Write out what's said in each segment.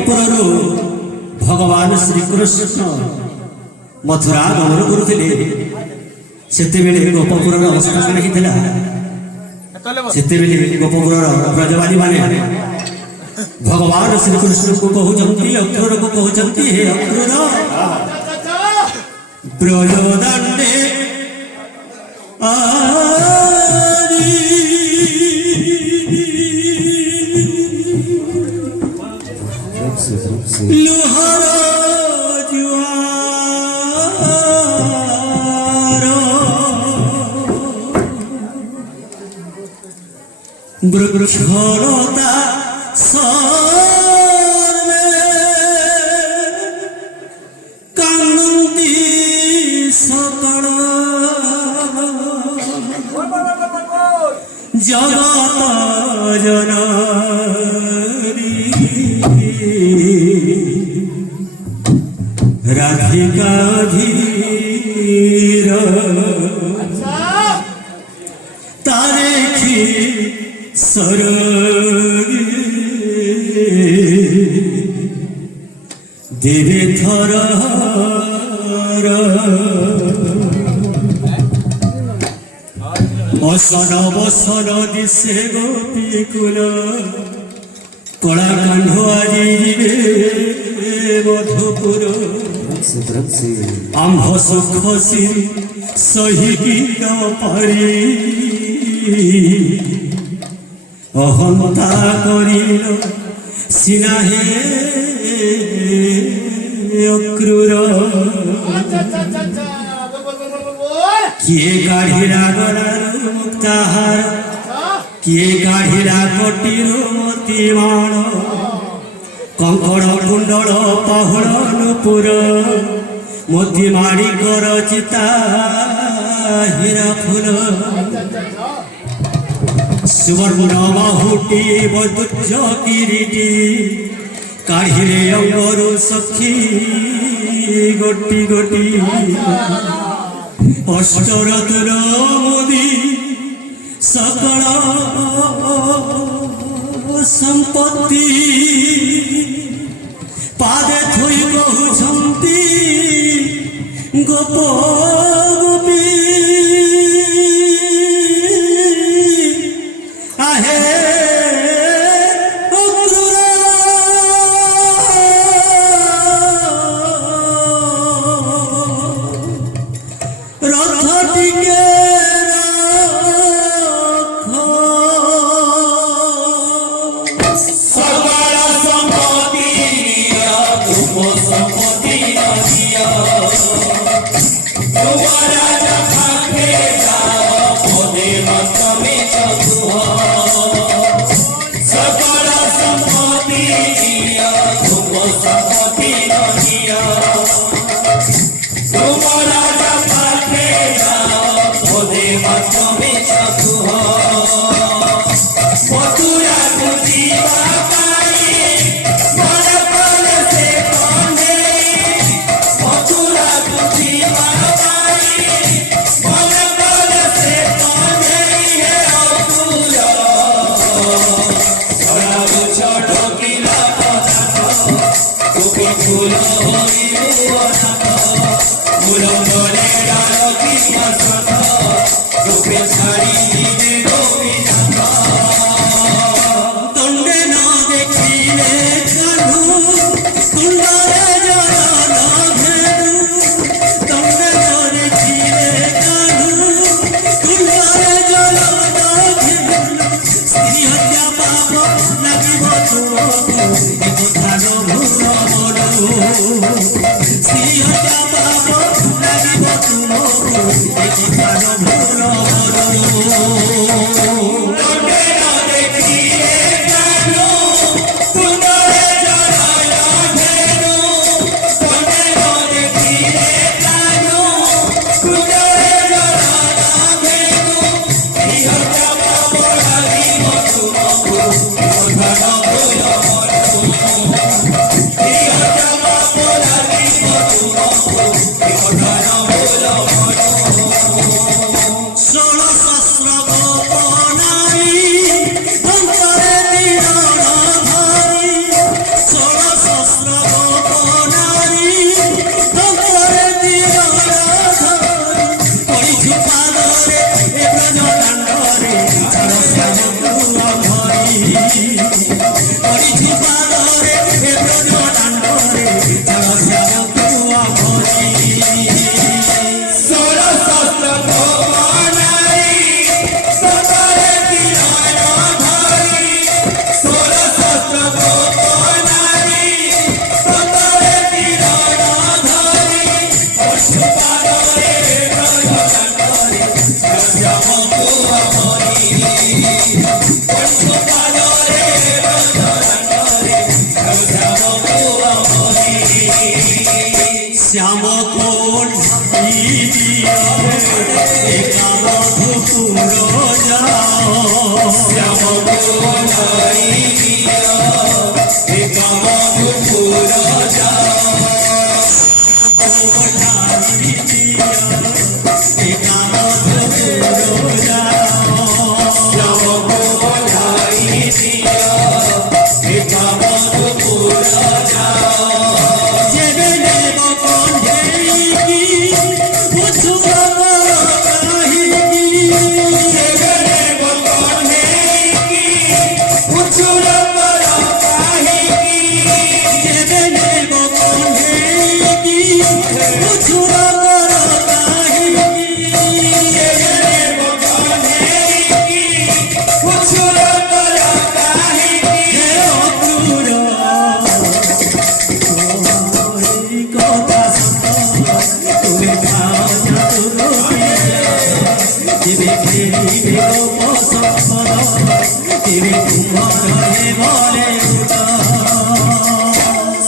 ଗୋପପୁରରୁ ଭଗବାନ ଶ୍ରୀକୃଷ୍ଣ ମଥୁରା ଗମନ କରୁଥିଲେ। ସେତେବେଳେ ଗୋପପୁରର ଅବସ୍ଥା କ'ଣ ହେଇଥିଲା? ସେତେବେଳେ ଗୋପପୁରର ବ୍ରଜବାସୀ ମାନେ ଭଗବାନ ଶ୍ରୀକୃଷ୍ଣଙ୍କୁ କହୁଛନ୍ତି, ଅକ୍ରୁରକୁ କହୁଛନ୍ତି, ହେ ଅକ୍ରୁର, ବ୍ରଜଦାଣ୍ଡେ ଲୁହାର ଜୁଆର ବୃକ୍ଷଲତା ସର୍ବେ କାନ୍ଦନ୍ତି ସକଳ ଜଗତ ଜନନୀ রাধিকা ধীর তারে কি সরগে দেবে থর অসন বসন দিশে গোপী কুল কলা কাণ্ড আজি মধুপুর আম্ভ সুখ সহিকি ন পারি অহন্তা করিল সিনা হে অক্রূর কিয়ে কাঢ়িলা গলার মুক্তাহার কিয়ে কাঢ়িলা কটির মতি মাণ কঙ্কণ কুণ্ডল পাহুল নূপুর মোতি মাণিকর চিতা হীরা ফুল সুবর্ণ বাহুটি বৈদুর্য কিরীটি কাঢ়িলে অঙ্গরু সখী গোটি গোটি অষ্টরত্ন মোদি সকল সম্পত্তি পাদে থই কহুছন্তি গোপ গোপী আহে রথ টিকে মধুপুর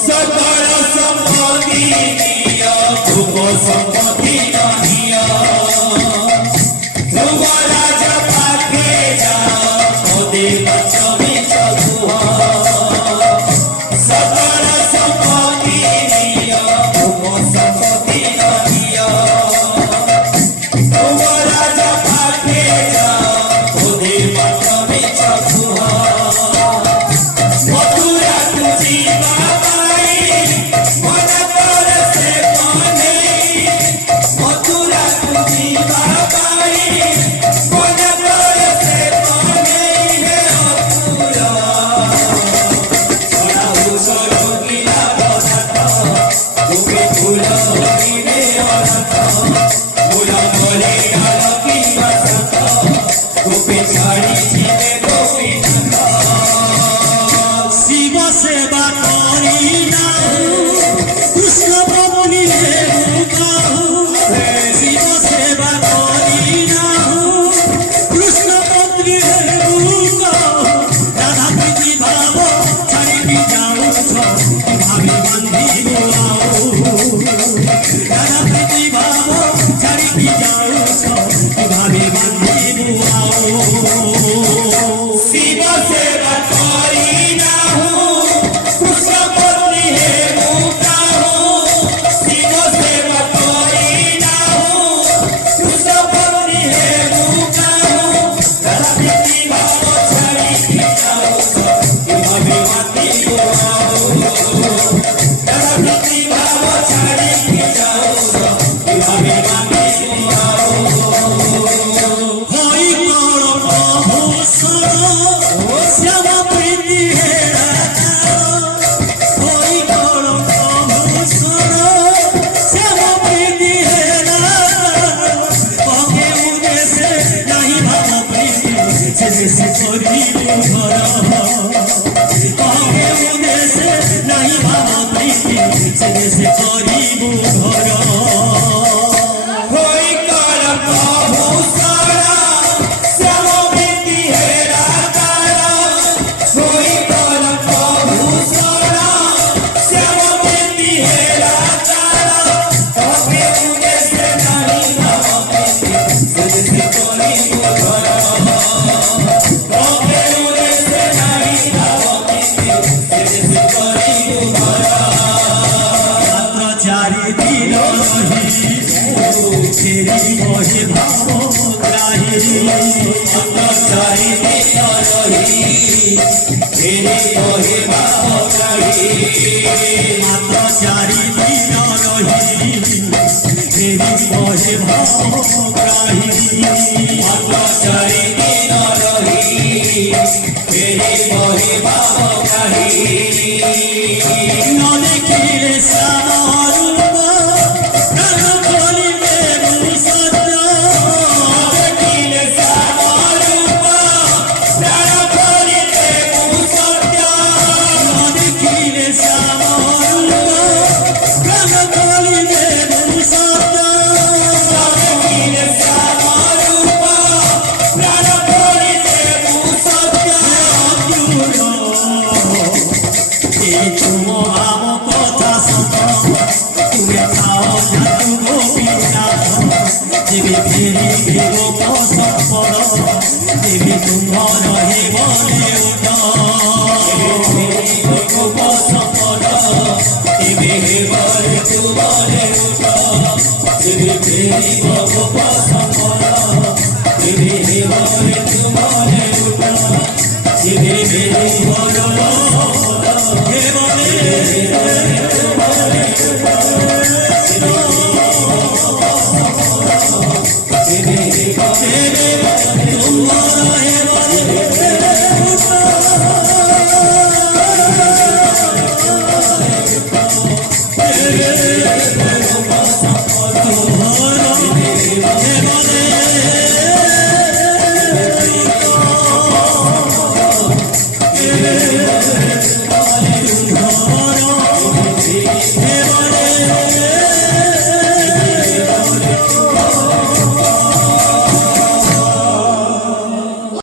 সকল সম্পত্তি নিয়া ভূপ সম্পত্তি নিয়া ধ্রুব রাজা পাখে যা ওদে বাঁচবে চকুহ সকল সম্পত্তি নিয়া ভূপ সম্পত্তি নিয়া ধ্রুব রাজা পাখে যা ওদে বাঁচবে চকুহ মথুরা তুঝি বাবাই মনে পড়ছে মনে মথুরা তুঝি বাবাই মনে পড়ছে মনে হে মথুরা সরাউ সরগিলা বসাত তুমি ফুল হইরে অনাথ ফুল বলে আলোকি বসাত তুমি ছাড়ি ছিলে গোপীনাথ শিব সেবা করি না কৃষ্ণ পবনী শিব সেবা করি না কৃষ্ণ পত্নী রাধা প্রীতি ভাব ছাড়ি যাও ভাবি বান্ধি রাধা প্রীতি ভাব ছাড়ি যাও ভাবি বান্ধি শিব সেবা করি না কৃষ্ণ পত্নী হে মুক্তা শিব সেবা করি না কৃষ্ণ পত্নী হে মুক্তা রাধা প্রীতি ভাব ছাড়ি যাও ভাবি মাতি রাধা প্রীতি ভাব ছাড়ি যাও ভাবি মাতি হই কর প্রভু শ্যাম প্রীতি হেরা হই কর প্রভু শ্যাম প্রীতি হেরা পকে উদেশে নাহি ভাব প্রীতি সে করিব ঘর পকে উদেশে নাহি ভাব প্রীতি সে করিব ঘর হই কর প্রভু সারা শ্যাম প্রীতি হেরা তারা হই কর প্রভু সারা শ্যাম প্রীতি হেরা তারা তবে উদেশে নাহি ভাব প্রীতি সে করিব ঘর তবে উদেশে নাহি ভাব প্রীতি সে করিব ঘর মাত্র চারি দিন রহি ফেরি বহে ভাব গ্রাহী চারি দিন রহি ফেরি বহে ভাব গ্রাহী মাত্র চারি দিন রহি ফেরি বহে ভাব গ্রাহী মাত্র চারি দিন রহি ফেরি বহে ভাব গ্রাহী ন দেখিলে শ্যাম রূপ প্রাণ বলিবে সত্য দেখিলে শ্যাম রূপ প্রাণ বলিবে সত্য ন দেখিলে শ্যাম রূপ প্রাণ বলিবে সত্য দেখিলে শ্যাম রূপ প্রাণ বলিবে সত্য তুম আম কথা সত তুমি খাও জাতু গোপীনাথ দেবী ফেরি গোপ সম্পদ দেবী তুম রহে বলে উঠ গোপ জীবক পসম্বর শিবে বলে তুমরে উঠা শিবে বলো হে বলে তুমরে উঠা